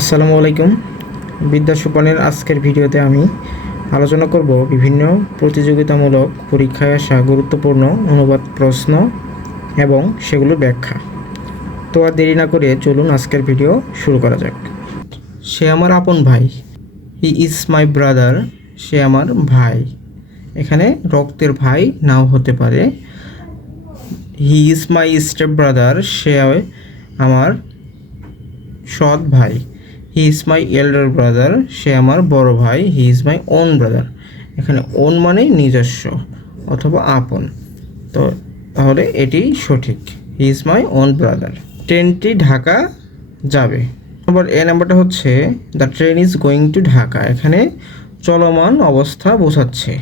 আসসালামু আলাইকুম। বিদ্যা সুপানের আজকের ভিডিওতে আমি আলোচনা করব বিভিন্ন প্রতিযোগিতামূলক পরীক্ষায় আসা গুরুত্বপূর্ণ অনুবাদ প্রশ্ন এবং সেগুলো ব্যাখ্যা। তো আর দেরি না করে চলুন আজকের ভিডিও শুরু করা যাক। সে আমার আপন ভাই। হি ইজ মাই ব্রাদার সে আমার ভাই। এখানে রক্তের ভাই নাও হতে পারে। He is my step brother সে আমার সৎ ভাই। He is my elder brother সে আমার বড় ভাই। He is my own brother এখানে ওন মানে নিজস্ব অথবা আপন। তো তাহলে এটি সঠিক। He is my own brother ট্রেনটি ঢাকা যাবে। নম্বর এ নাম্বারটা হচ্ছে the train is going to Dhaka এখানে চলমান অবস্থা বোঝাচ্ছে।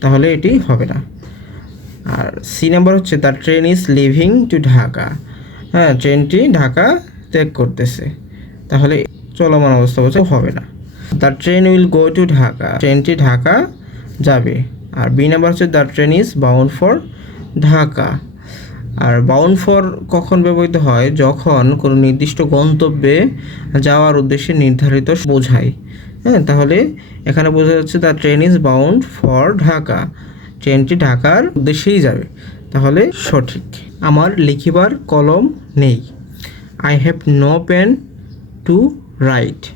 তাহলে এটি হবে না। আর সি নাম্বার হচ্ছে the train is living to Dhaka হ্যাঁ ট্রেনটি ঢাকা ত্যাগ করতেছে। তাহলে চলমান অবস্থা বলছে হবে না। The train will go to Dhaka ট্রেনটি ঢাকা যাবে। আর বি নাম্বার হচ্ছে the train is bound for Dhaka R bound for কখন ব্যবহৃত হয়? যখন কোনো নির্দিষ্ট গন্তব্যে যাওয়ার উদ্দেশ্যে নির্ধারিত বোঝায়। হ্যাঁ তাহলে এখানে বোঝা যাচ্ছে the train is bound for Dhaka ট্রেনটি ঢাকার উদ্দেশ্যেই যাবে। তাহলে সঠিক। আমার লিখিবার কলম নেই। I have no pen to write.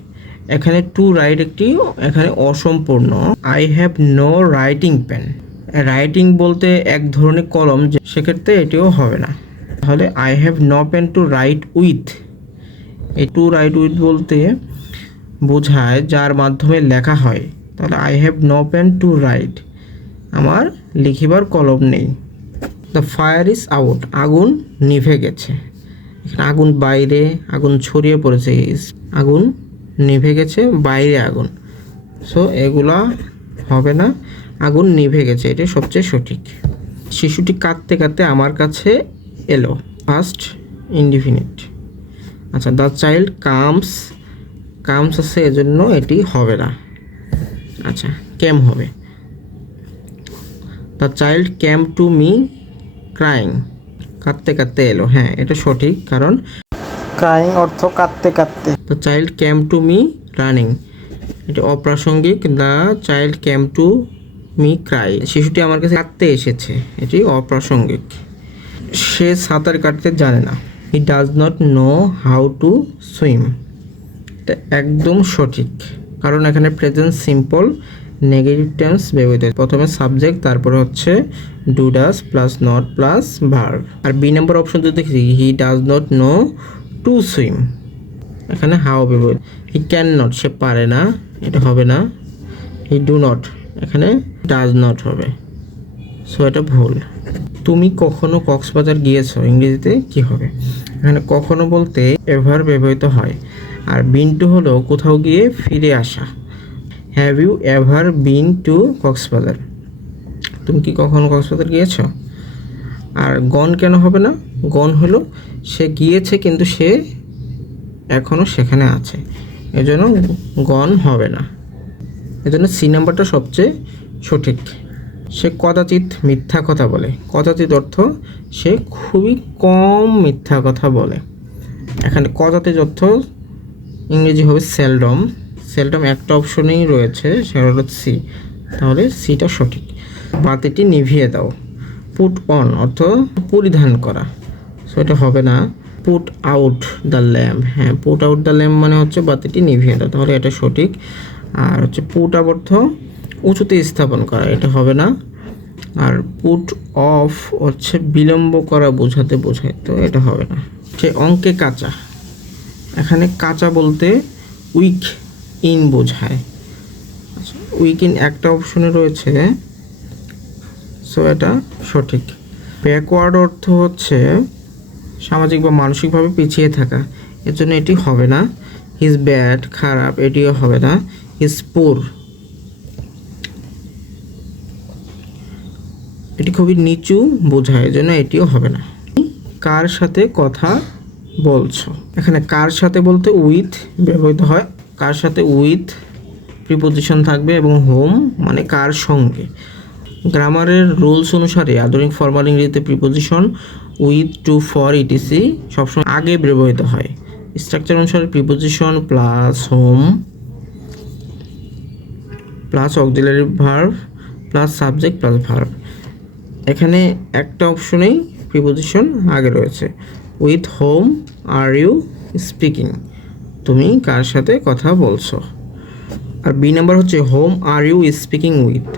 এখানে টু রাইট একটি, এখানে অসম্পূর্ণ। I have no writing pen writing বলতে এক ধরনের কলম, যে- সেক্ষেত্রে এটিও হবে না। তাহলে I have no pen to write with এই টু রাইট উইথ বলতে বোঝায় যার মাধ্যমে লেখা হয়। তাহলে I have no pen to write আমার লিখিবার কলম নেই। দ্য ফায়ার ইজ আউট আগুন নিভে গেছে। আগুন বাইরে, আগুন ছড়িয়ে পড়েছে, আগুন নিভে গেছে, বাইরে আগুন। সো এগুলা হবে না, আগুন নিভে গেছে এটা সবচেয়ে সঠিক। শিশুটি কাঁদতে কাঁদতে আমার কাছে এলো ফার্স্ট ইনডিফিনিট আচ্ছা দ্য চাইল্ড কামস কামস আছে এজন্য এটি হবে না। আচ্ছা কেম হবে। The child came to me crying কাঁদতে কাঁদতে এলো। হ্যাঁ এটা সঠিক কারণ ক্রাইং অর্থ কাঁদতে কাঁদতে। The child came to me running এটা অপ্রাসঙ্গিক। The child came to me cry শিশুটি আমার কাছে কাঁদতে এসেছে। এটি অপ্রাসঙ্গিক। সে সাঁতার কাটতে জানে না। He does not know how to swim এটা একদম সঠিক। কারণ এখানে প্রেজেন্ট সিম্পল নেগেটিভ টেন্স ব্যবহৃত হয়। প্রথমে সাবজেক্ট তারপরে হচ্ছে do does plus not plus verb R B number option যদি দেখি he does not know to swim এখানে হাও ব্যবহৃত। হি ক্যান নট সে পারে না, এটা হবে না। হি ডু নট এখানে ডাজ নট হবে। সো এটা ভুল। তুমি কখনো কক্সবাজার গিয়েছো? ইংরেজিতে কি হবে? এখানে কখনো বলতে এভার ব্যবহৃত হয়। আর বিন টু হলো কোথাও গিয়ে ফিরে আসা। Have you ever been to Cox's Bazar তুমি কি কখনো কক্সবাজার গিয়েছো? আর গন কেন হবে না? গন হলো, সে গিয়েছে কিন্তু সে এখনও সেখানে আছে। এজন্য গন হবে না। এজন্য সি নাম্বারটা সবচেয়ে সঠিক। সে কদাচিৎ মিথ্যা কথা বলে। কদাচিৎ অর্থ সে খুবই কম মিথ্যা কথা বলে। এখানে কদাচিৎ অর্থ ইংরেজি হবে সেলডম সেলডম একটা অপশনেই রয়েছে, সেটা হলো সি তাহলে সিটা সঠিক। বাতিটি নিভিয়ে দাও। পুট অন অর্থ পরিধান করা। সো এটা হবে না পুট আউট দ্য ল্যাম্প হ্যাঁ পুট আউট দ্য ল্যাম্প মানে হচ্ছে বাতিটি নিভিয়ে দাও, তাহলে এটা সঠিক। আর হচ্ছে পুট অর্থ উঁচুতে স্থাপন করা, এটা হবে না। আর পুট অফ হচ্ছে বিলম্ব করা, বোঝাতে বোঝায়, তো এটা হবে না। সে অঙ্কে কাঁচা। এখানে কাঁচা বলতে উইক ইন বোঝায়। উইক ইন একটা অপশনে রয়েছে। সো এটা সঠিক। ব্যাকওয়ার্ড অর্থ হচ্ছে সামাজিক বা মানসিকভাবে পিছিয়ে থাকা। এর জন্য এটি হবে না। হিজ ব্যাড খারাপ, এটিও হবে না। হিজ পুর এটি খুবই নিচু বোঝায় এজন্য এটিও হবে না। কার সাথে কথা বলছো? এখানে কার সাথে বলতে উইথ ব্যবহৃত হয় কার সাথে উইথ প্রিপোজিশন থাকবে এবং হোম মানে কার সঙ্গে। গ্রামারের রুলস অনুসারে আধুনিক ফর্মাল ইংরেজিতে preposition with to for etc সবসময় আগে ব্যবহৃত হয়। স্ট্রাকচার অনুসারে preposition plus whom plus auxiliary verb plus subject plus verb এখানে একটা অপশনেই প্রিপোজিশন আগে রয়েছে। With whom are you speaking তুমি কার সাথে কথা বলছো? আর বি নাম্বার হচ্ছে whom are you speaking with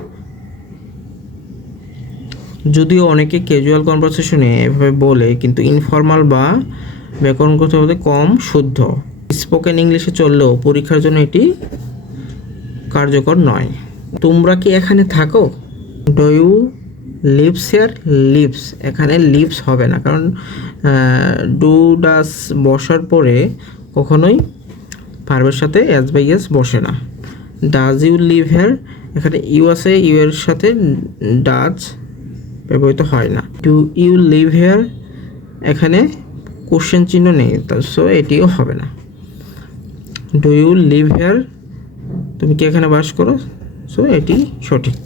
যদিও অনেকে ক্যাজুয়াল কনভারসেশনে এভাবে বলে, কিন্তু ইনফর্মাল বা ব্যাকরণগত ভাবে কম শুদ্ধ। স্পোকেন ইংলিশে চললেও পরীক্ষার জন্য এটি কার্যকর নয়। তোমরা কি এখানে থাকো? Do you lives here lives এখানে লিভস হবে না, কারণ ডু ডাস বসার পরে কখনোই ভার্বের সাথে এস বাই এস বসে না। ডাজ ইউ লিভ হেয়ার এখানে ইউ আছে ইউ এর সাথে ডাজ ব্যবহৃত হয় না। ডু ইউ লিভ হেয়ার এখানে কোশ্চেন চিহ্ন নেই সো এটিও হবে না। ডু ইউ লিভ হেয়ার তুমি কি এখানে বাস করো? সো এটি সঠিক।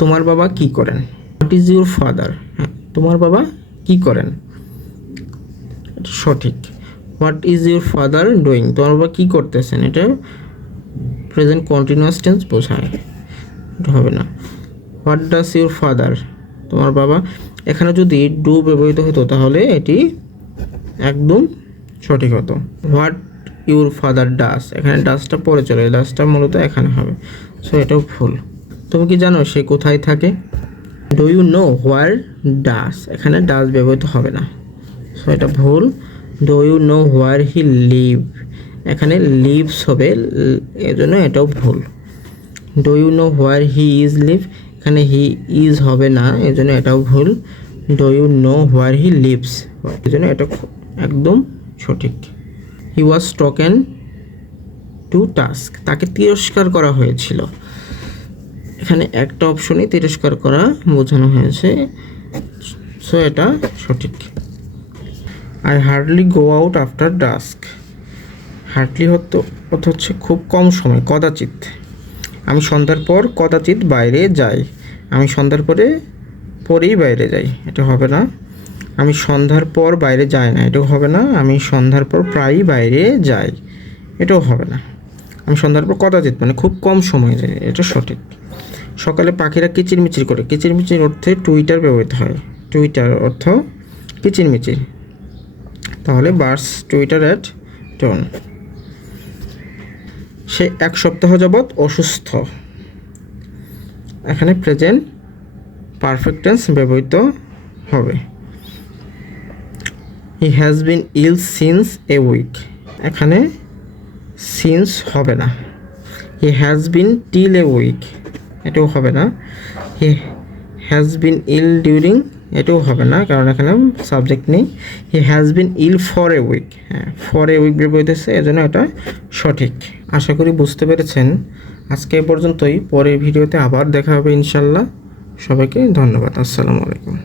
তোমার বাবা কি করেন? হোয়াট ইজ ইউর ফাদার হ্যাঁ তোমার বাবা কি করেন? সঠিক। What is your father doing তোমার বাবা কী করতেছেন? এটা প্রেজেন্ট কন্টিনিউয়াস টেন্স বোঝায়। এটা হবে না। হোয়াট ডাস ইউর ফাদার তোমার বাবা, এখানে যদি ডু ব্যবহৃত হতো, তাহলে এটি একদম সঠিক হতো। হোয়াট ইউর ফাদার ডাস এখানে ডাসটা পরে চলে ডাসটা মূলত এখানে হবে। সো এটাও ভুল। তুমি কি জানো, সে কোথায় থাকে? Do you know where does এখানে ডাস ব্যবহৃত হবে না। সো এটা ভুল। Do you know where he live এখানে লিভস হবে, এজন্য এটাও ভুল। Do you know where he is live এখানে হি ইজ হবে না, এজন্য এটাও ভুল। Do you know where he lives এজন্য এটা একদম সঠিক। He was taken to task তাকে তিরস্কার করা হয়েছিল। এখানে একটা অপশনই তিরস্কার করা বোঝানো হয়েছে। সো এটা সঠিক। I hardly go out after dusk hardly হতো হচ্ছে খুব কম সময়, কদাচিৎ। আমি সন্ধ্যার পর কদাচিৎ বাইরে যাই। আমি সন্ধ্যার পরে, পরেই বাইরে যাই। এটা হবে না। আমি সন্ধ্যার পর বাইরে যাই না। এটাও হবে না। আমি সন্ধ্যার পর প্রায়ই বাইরে যাই। এটাও হবে না। আমি সন্ধ্যার পর কদাচিৎ মানে খুব কম সময় যাই। এটা সঠিক। সকালে পাখিরা কিচিরমিচির করে। কিচিরমিচির অর্থে টুইটার ব্যবহৃত হয়। টুইটার অর্থ কিচিরমিচির। তাহলে বার্স টুইটার অ্যাট টোন সে এক সপ্তাহ যাবৎ অসুস্থ। এখানে প্রেজেন্ট পারফেক্ট টেন্স ব্যবহৃত হবে। He has been ill since a week. এখানে সিন্স হবে না। He has been till a week. এটাও হবে না। He has been ill during এটাও হবে না, কারণ এখানে সাবজেক্ট নেই। He has been ill for a week হ্যাঁ ফর এ উইক বইতেছে এই এজন্য এটা সঠিক। আশা করি বুঝতে পেরেছেন। আজকে এ পর্যন্তই, পরের ভিডিওতে আবার দেখা হবে ইনশাল্লাহ। সবাইকে ধন্যবাদ, আসসালামু আলাইকুম।